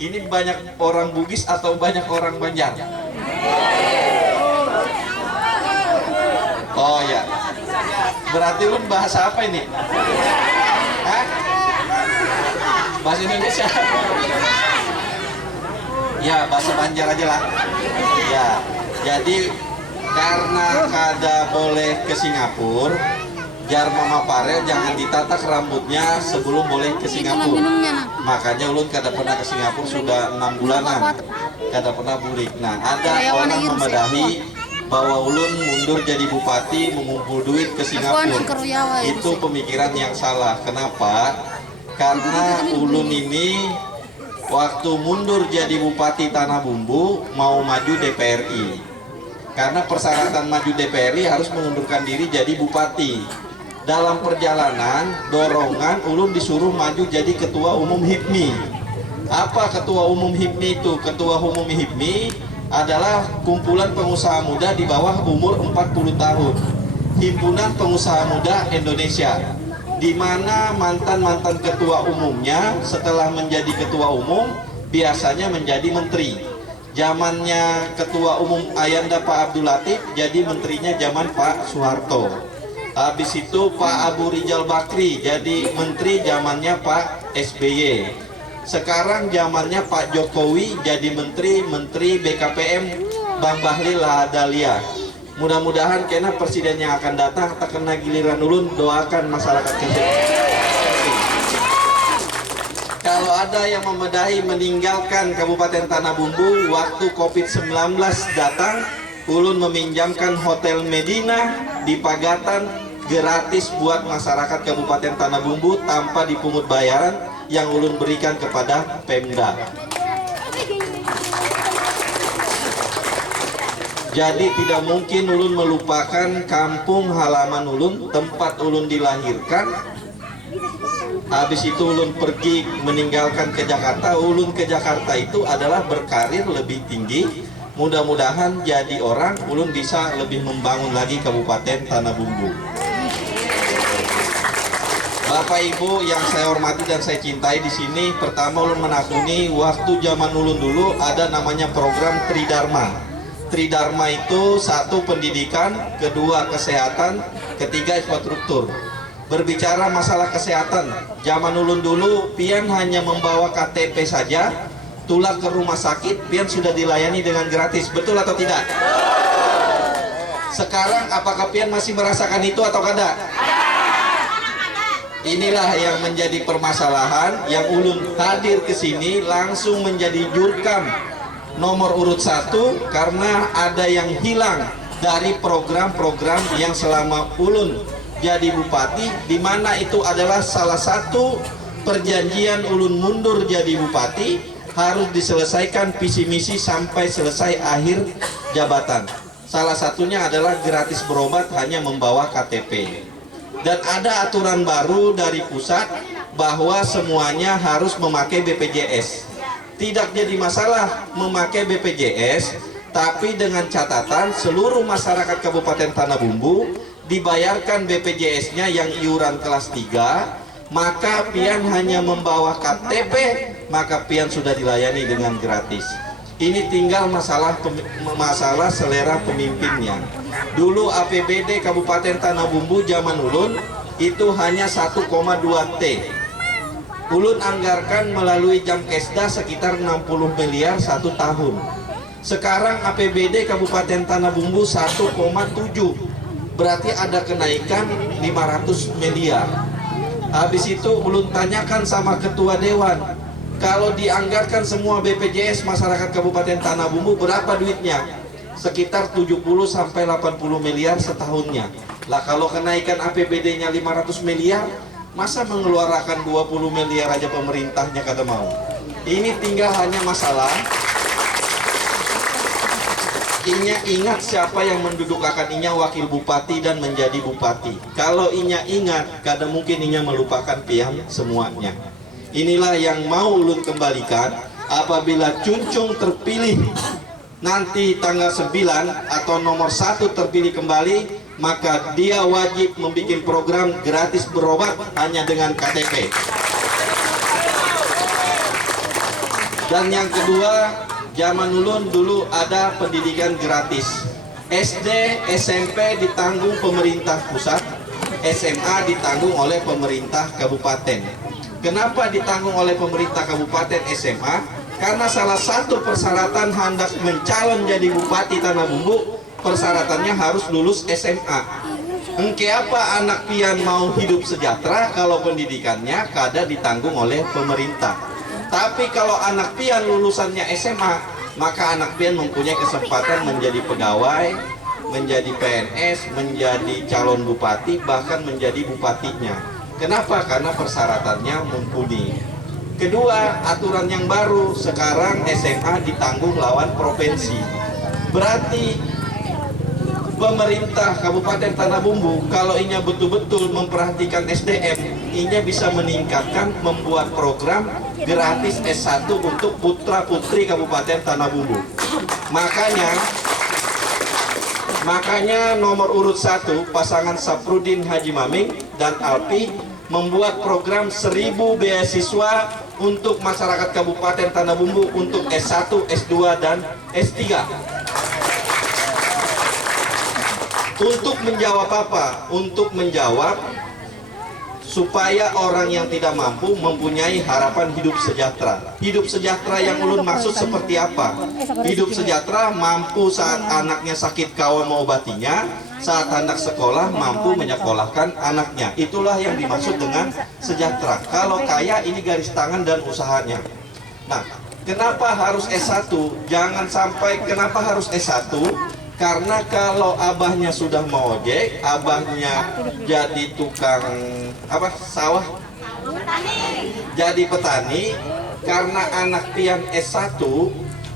Ini banyak orang Bugis atau banyak orang Banjar? Oh ya, berarti Ulun bahasa apa ini? Hah? Bahasa Indonesia? Ya, bahasa Banjar aja lah. Ya, jadi karena kada boleh ke Singapura, jar Mama Farel jangan ditatak rambutnya sebelum boleh ke Singapura. Makanya Ulun kada pernah ke Singapura sudah 6 bulanan, kada pernah bulik. Nah, ada orang memadahi bahwa Ulun mundur jadi bupati mengumpul duit ke Singapura. Itu pemikiran yang salah. Kenapa? Karena Ulun ini waktu mundur jadi bupati Tanah Bumbu mau maju DPRI. Karena persyaratan maju DPRI harus mengundurkan diri jadi bupati. Dalam perjalanan dorongan Ulun disuruh maju jadi ketua umum HIPMI. Apa ketua umum HIPMI itu? Ketua umum HIPMI adalah kumpulan pengusaha muda di bawah umur 40 tahun. Himpunan Pengusaha Muda Indonesia, di mana mantan-mantan ketua umumnya setelah menjadi ketua umum biasanya menjadi menteri. Zamannya ketua umum Ayanda Pak Abdul Latif, jadi menterinya zaman Pak Soeharto. Habis itu Pak Abu Rizal Bakri jadi menteri zamannya Pak SBY. Sekarang zamannya Pak Jokowi jadi menteri BKPM Bang Bahlil Lahadalia. Mudah-mudahan kena presiden yang akan datang tak kena giliran Ulun, doakan masyarakat kecil. Kalau ada yang memadahi meninggalkan Kabupaten Tanah Bumbu waktu COVID-19 datang, Ulun meminjamkan Hotel Medina di Pagatan gratis buat masyarakat Kabupaten Tanah Bumbu tanpa dipungut bayaran yang Ulun berikan kepada Pemda. Jadi tidak mungkin Ulun melupakan kampung halaman Ulun, tempat Ulun dilahirkan. Habis itu Ulun pergi meninggalkan ke Jakarta. Ulun ke Jakarta itu adalah berkarir lebih tinggi. Mudah-mudahan jadi orang Ulun bisa lebih membangun lagi Kabupaten Tanah Bumbu. Bapak Ibu yang saya hormati dan saya cintai di sini, pertama Ulun menakuni waktu zaman Ulun dulu ada namanya program Tridharma. Tridharma itu satu pendidikan, kedua kesehatan, ketiga infrastruktur. Berbicara masalah kesehatan, zaman Ulun dulu pian hanya membawa KTP saja, tulang ke rumah sakit pian sudah dilayani dengan gratis, betul atau tidak? Sekarang apakah pian masih merasakan itu atau kada? Inilah yang menjadi permasalahan yang Ulun hadir ke sini langsung menjadi jurkam nomor urut 1 karena ada yang hilang dari program-program yang selama Ulun jadi bupati, di mana itu adalah salah satu perjanjian Ulun mundur jadi bupati harus diselesaikan visi misi sampai selesai akhir jabatan. Salah satunya adalah gratis berobat hanya membawa KTP. Dan ada aturan baru dari pusat bahwa semuanya harus memakai BPJS. Tidak jadi masalah memakai BPJS, tapi dengan catatan seluruh masyarakat Kabupaten Tanah Bumbu dibayarkan BPJS-nya yang iuran kelas 3, maka pian hanya membawa KTP, maka pian sudah dilayani dengan gratis. Ini tinggal masalah selera pemimpinnya. Dulu APBD Kabupaten Tanah Bumbu zaman Ulun itu hanya 1,2 T. Ulun anggarkan melalui Jamkesda sekitar 60 miliar 1 tahun. Sekarang APBD Kabupaten Tanah Bumbu 1,7. Berarti ada kenaikan 500 miliar. Habis itu Ulun tanyakan sama ketua dewan, kalau dianggarkan semua BPJS masyarakat Kabupaten Tanah Bumbu berapa duitnya? Sekitar 70 sampai 80 miliar setahunnya. Lah kalau kenaikan APBD-nya 500 miliar, masa mengeluarkan 20 miliar aja pemerintahnya kada mau? Ini tinggal hanya masalah Inya ingat siapa yang mendudukakan Inya wakil bupati dan menjadi bupati. Kalau Inya ingat, kada mungkin Inya melupakan pian semuanya. Inilah yang mau Ulun kembalikan. Apabila Cuncung terpilih nanti tanggal 9 atau nomor 1 terpilih kembali, maka dia wajib membuat program gratis berobat hanya dengan KTP. Dan yang kedua, zaman ulun dulu ada pendidikan gratis. SD, SMP ditanggung pemerintah pusat, SMA ditanggung oleh pemerintah kabupaten. Kenapa ditanggung oleh pemerintah kabupaten SMA? Karena salah satu persyaratan hendak mencalon jadi bupati Tanah Bumbu, persyaratannya harus lulus SMA. Engke apa anak pian mau hidup sejahtera kalau pendidikannya kada ditanggung oleh pemerintah. Tapi kalau anak pian lulusannya SMA, maka anak pian mempunyai kesempatan menjadi pegawai, menjadi PNS, menjadi calon bupati, bahkan menjadi bupatinya. Kenapa? Karena persyaratannya mumpuni. Kedua, aturan yang baru, sekarang SMA ditanggung lawan provinsi. Berarti pemerintah Kabupaten Tanah Bumbu kalau inya betul-betul memperhatikan SDM, inya bisa meningkatkan, membuat program gratis S1 untuk putra-putri Kabupaten Tanah Bumbu. Makanya nomor urut 1 pasangan Saprudin Haji Maming dan Alpi membuat program 1000 beasiswa untuk masyarakat Kabupaten Tanah Bumbu untuk S1, S2, dan S3. Untuk menjawab apa? Untuk menjawab supaya orang yang tidak mampu mempunyai harapan hidup sejahtera. Hidup sejahtera yang ulun maksud seperti apa? Hidup sejahtera mampu saat anaknya sakit kawa mengobatinya, saat anak sekolah mampu menyekolahkan anaknya. Itulah yang dimaksud dengan sejahtera. Kalau kaya ini garis tangan dan usahanya. Nah, kenapa harus S1? Jangan sampai kenapa harus S1? Karena kalau abahnya sudah mau ojek, abahnya jadi tukang sawah, jadi petani, karena anak pian S1,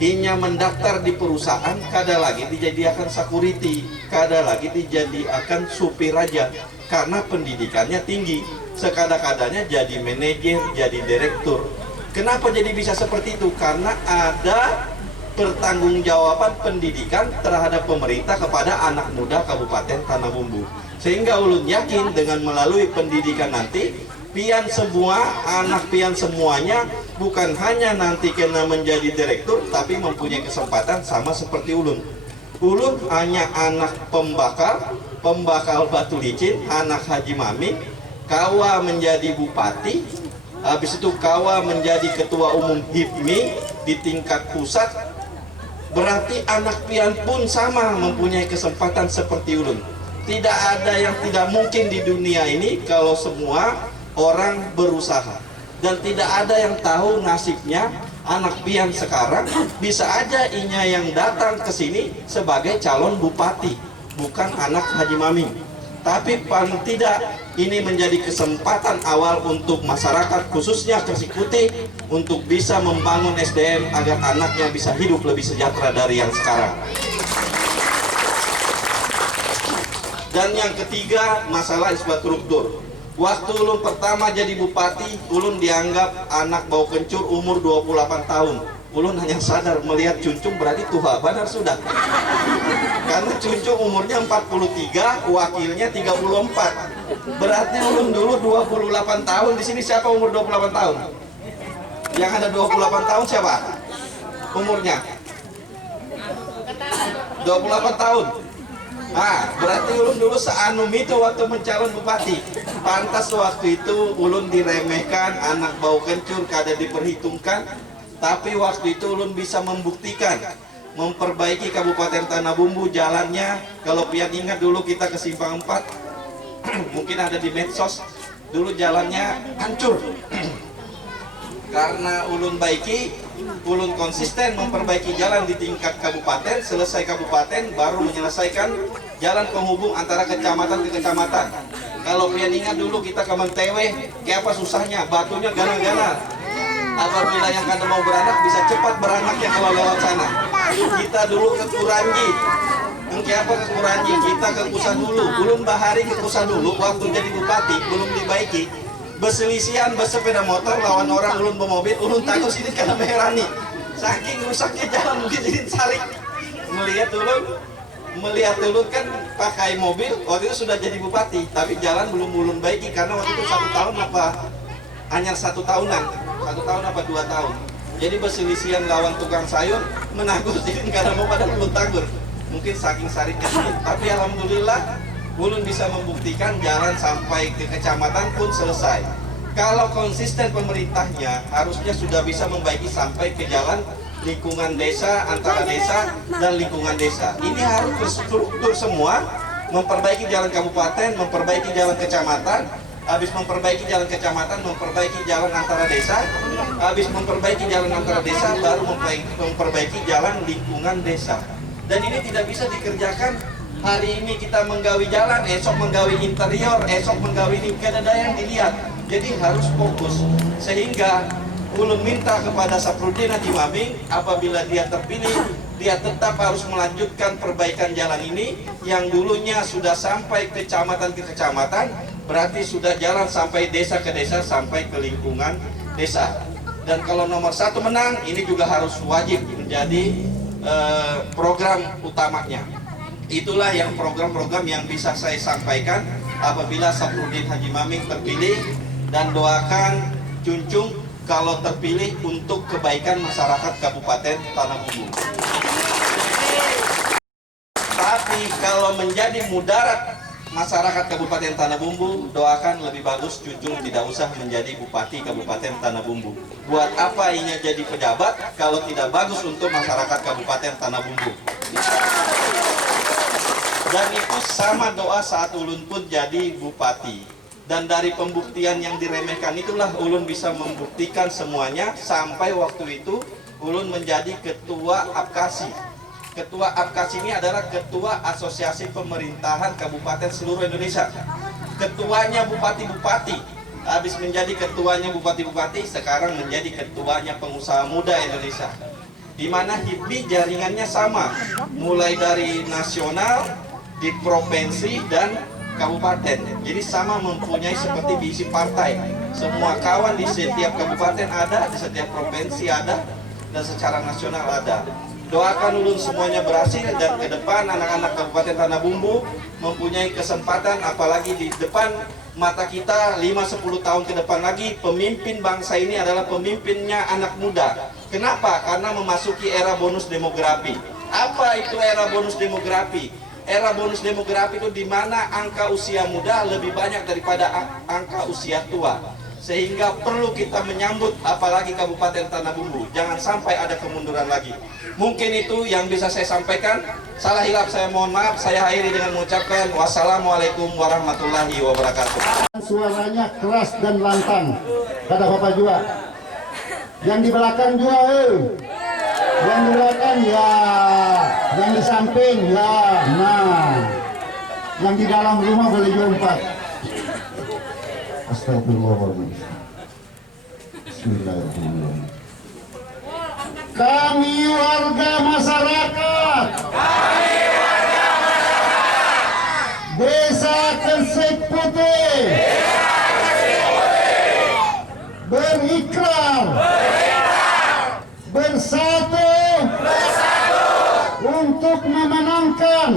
inya mendaftar di perusahaan, kada lagi dijadikan security, kada lagi dijadikan supir aja, karena pendidikannya tinggi, sekada-kadanya jadi manajer, jadi direktur. Kenapa jadi bisa seperti itu? Karena ada pertanggungjawaban pendidikan terhadap pemerintah kepada anak muda Kabupaten Tanah Bumbu. Sehingga ulun yakin dengan melalui pendidikan nanti, pian semua, anak pian semuanya bukan hanya nanti kena menjadi direktur, tapi mempunyai kesempatan sama seperti ulun. Ulun hanya anak pembakal batu licin, anak Haji Maming, kawa menjadi bupati, habis itu kawa menjadi ketua umum HIPMI di tingkat pusat. Berarti anak pian pun sama mempunyai kesempatan seperti ulun. Tidak ada yang tidak mungkin di dunia ini kalau semua orang berusaha. Dan tidak ada yang tahu nasibnya anak pian sekarang. Bisa aja inya yang datang ke sini sebagai calon bupati, bukan anak Haji Maming. Tapi paling tidak ini menjadi kesempatan awal untuk masyarakat khususnya Gresik Putih untuk bisa membangun SDM agar anaknya bisa hidup lebih sejahtera dari yang sekarang. Dan yang ketiga, masalah infrastruktur. Waktu ulun pertama jadi bupati, ulun dianggap anak bau kencur umur 28 tahun. Ulun hanya sadar melihat Cuncung berarti tua benar sudah. Karena Cuncung umurnya 43, wakilnya 34. Berarti ulun dulu 28 tahun. Di sini siapa umur 28 tahun? Yang ada 28 tahun siapa? Umurnya 28 tahun. Ah, berarti ulun dulu seanum itu waktu mencalon bupati. Pantas waktu itu ulun diremehkan, anak bau kencur, kada diperhitungkan. Tapi waktu itu ulun bisa membuktikan, memperbaiki Kabupaten Tanah Bumbu jalannya. Kalau pian ingat dulu kita ke Simpang 4, mungkin ada di medsos, dulu jalannya hancur. Karena ulun baiki, ulun konsisten memperbaiki jalan di tingkat kabupaten, selesai kabupaten baru menyelesaikan jalan penghubung antara kecamatan ke kecamatan. Kalau pian ingat dulu kita ke Mentewe, kayak apa susahnya, batunya gana-gana. Apabila yang kada mau beranak bisa cepat beranaknya kalau lewat sana. Kita dulu ke Kuranji, apa ke Kuranji, kita ke Kusadulu, belum bahari ke Kusadulu waktu jadi bupati belum dibaiki. Berselisihan bersepeda motor lawan orang ulun bermobil, ulun takut sini karena meherani. Saking rusaknya jalan mungkin jadi sarik. Melihat dulu kan pakai mobil, waktu itu sudah jadi bupati, tapi jalan belum ulun baiki karena waktu itu 1 tahun apa hanya 1 tahunan, 1 tahun apa 2 tahun. Jadi perselisihan lawan tukang sayur menanggur karena mau pada ulun tanggur. Mungkin saking sariknya sedikit, tapi alhamdulillah ulun bisa membuktikan jalan sampai ke kecamatan pun selesai. Kalau konsisten pemerintahnya harusnya sudah bisa membaiki sampai ke jalan lingkungan desa, antara desa dan lingkungan desa. Ini harus terstruktur semua, memperbaiki jalan kabupaten, memperbaiki jalan kecamatan, habis memperbaiki jalan kecamatan, memperbaiki jalan antara desa, habis memperbaiki jalan antara desa, baru memperbaiki jalan lingkungan desa. Dan ini tidak bisa dikerjakan hari ini kita menggawi jalan, esok menggawi interior, esok menggawi ini, tidak ada yang dilihat. Jadi harus fokus, sehingga ulun minta kepada Saprudin Haji Maming, apabila dia terpilih, dia tetap harus melanjutkan perbaikan jalan ini yang dulunya sudah sampai kecamatan ke kecamatan, berarti sudah jalan sampai desa ke desa, sampai ke lingkungan desa. Dan kalau nomor 1 menang, ini juga harus wajib menjadi program utamanya. Itulah yang program-program yang bisa saya sampaikan apabila Saprudin Haji Maming terpilih, dan doakan Cuncung kalau terpilih untuk kebaikan masyarakat Kabupaten Tanah Bumbu. Tapi kalau menjadi mudarat masyarakat Kabupaten Tanah Bumbu, doakan lebih bagus Cuncung tidak usah menjadi Bupati Kabupaten Tanah Bumbu. Buat apa ini jadi pejabat kalau tidak bagus untuk masyarakat Kabupaten Tanah Bumbu? Dan itu sama doa saat ulun pun jadi bupati. Dan dari pembuktian yang diremehkan itulah ulun bisa membuktikan semuanya, sampai waktu itu ulun menjadi ketua APKASI. Ketua APKASI ini adalah ketua Asosiasi Pemerintahan Kabupaten seluruh Indonesia. Ketuanya bupati-bupati. Habis menjadi ketuanya bupati-bupati, sekarang menjadi ketuanya pengusaha muda Indonesia. Di mana HIPMI jaringannya sama, mulai dari nasional, di provinsi dan kabupaten. Jadi sama mempunyai seperti diisi partai. Semua kawan di setiap kabupaten ada, di setiap provinsi ada, dan secara nasional ada. Doakan ulun semuanya berhasil, dan ke depan anak-anak Kabupaten Tanah Bumbu mempunyai kesempatan, apalagi di depan mata kita 5-10 tahun ke depan lagi, pemimpin bangsa ini adalah pemimpinnya anak muda. Kenapa? Karena memasuki era bonus demografi. Apa itu era bonus demografi? Era bonus demografi itu di mana angka usia muda lebih banyak daripada angka usia tua. Sehingga perlu kita menyambut, apalagi Kabupaten Tanah Bumbu. Jangan sampai ada kemunduran lagi. Mungkin itu yang bisa saya sampaikan. Salah hilap saya mohon maaf. Saya akhiri dengan mengucapkan wassalamualaikum warahmatullahi wabarakatuh. Suaranya keras dan lantang, kata Bapak juga. Yang di belakang juga, yang di belakang ya, yang di samping ya, nah, yang di dalam rumah boleh jumpa. Astagfirullahaladzim. Bismillahirrahmanirrahim. Kami warga masyarakat Desa Kersik Putih berikrar bersatu untuk memenangkan